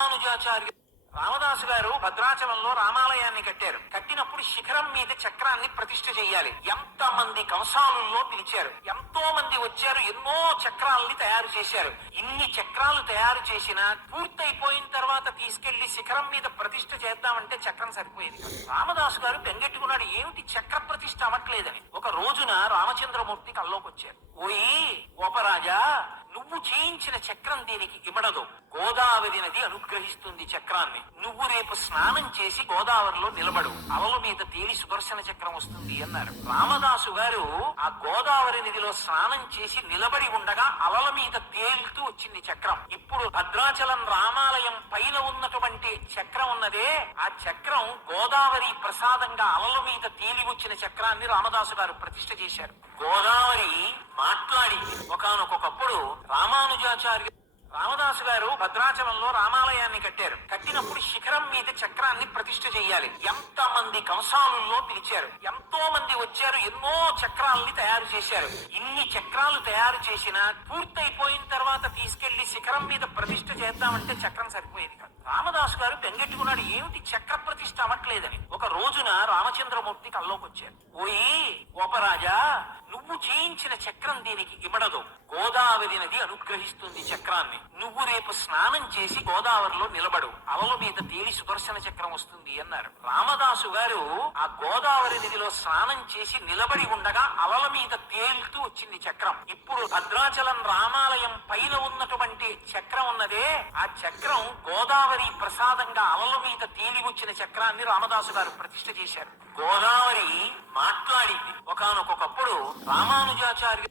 రామానుజాచార్య రామదాసు గారు భద్రాచలంలో రామాలయాన్ని కట్టారు. కట్టినప్పుడు శిఖరం మీద చక్రాన్ని ప్రతిష్ఠ చేయాలి. ఎంత మంది కంసాలుల్లో పిలిచారు, ఎంతో మంది వచ్చారు, ఎన్నో చక్రాలని తయారు చేశారు. ఇన్ని చక్రాలు తయారు చేసినా పూర్తయిపోయిన తర్వాత తీసుకెళ్లి శిఖరం మీద ప్రతిష్ఠ చేద్దామంటే చక్రం సరిపోయేది. రామదాసు గారు బెంగెట్టుకున్నాడు, ఏమిటి చక్ర ప్రతిష్ఠ అవ్వట్లేదని. ఒక రోజున రామచంద్రమూర్తి కల్లోకి వచ్చారు. ఓయి గోపరాజా, నువ్వు చేయించిన చక్రం దీనికి ఇమడదు. గోదావరి నది అనుగ్రహిస్తుంది చక్రాన్ని. నువ్వు రేపు స్నానం చేసి గోదావరిలో నిలబడు, అలల మీద తేలి సుదర్శన చక్రం వస్తుంది అన్నారు. రామదాసు గారు ఆ గోదావరి నదిలో స్నానం చేసి నిలబడి ఉండగా అలల మీద తేలుతూ వచ్చింది చక్రం. ఇప్పుడు భద్రాచలం రామాలయం పైన ఉన్నటువంటి చక్రం ఉన్నదే, ఆ చక్రం గోదావరి ప్రసాదంగా అలల మీద తేలి వచ్చిన చక్రాన్ని రామదాసు గారు ప్రతిష్ఠ చేశారు. గోదావరి మాట్లాడి ఒకానొకప్పుడు రామదాసు గారు భద్రాచలంలో రామాలయాన్ని కట్టారు. కట్టినప్పుడు శిఖరం మీద చక్రాన్ని ప్రతిష్ఠ చేయాలి. ఎంత మంది కంసాలుల్లో పిలిచారు, ఎంతో మంది వచ్చారు, ఎన్నో చక్రాలని తయారు చేశారు. ఇన్ని చక్రాలు తయారు చేసినా పూర్తయిపోయిన తర్వాత తీసుకెళ్లి శిఖరం మీద ప్రతిష్ఠ చేద్దామంటే చక్రం సరిపోయేది కాదు. రామదాసు గారు బెంగెట్టుకున్నాడు, ఏమిటి చక్ర ప్రతిష్ఠ అవ్వట్లేదని. ఒక రోజున రామచంద్రమూర్తి కల్లోకి వచ్చారు. ఓయి గోపరాజా, నువ్వు చేయించిన చక్రం దీనికి ఇమడదు. గోదావరి నది అనుగ్రహిస్తుంది చక్రాన్ని. నువ్వు రేపు స్నానం చేసి గోదావరిలో నిలబడు, అలల మీద తేలి సుదర్శన చక్రం వస్తుంది అన్నారు. రామదాసు గారు ఆ గోదావరి నదిలో స్నానం చేసి నిలబడి ఉండగా అలల మీద తేలుతూ వచ్చింది చక్రం. ఇప్పుడు భద్రాచలం రామాలయం పైన ఉన్నటువంటి చక్రం ఉన్నదే, ఆ చక్రం గోదావరి ప్రసాదంగా అలల మీద తేలి వచ్చిన చక్రాన్ని రామదాసు గారు ప్రతిష్ఠ చేశారు. గోదావరి మాట్లాడింది. ఒకానొకప్పుడు రామానుజాచార్య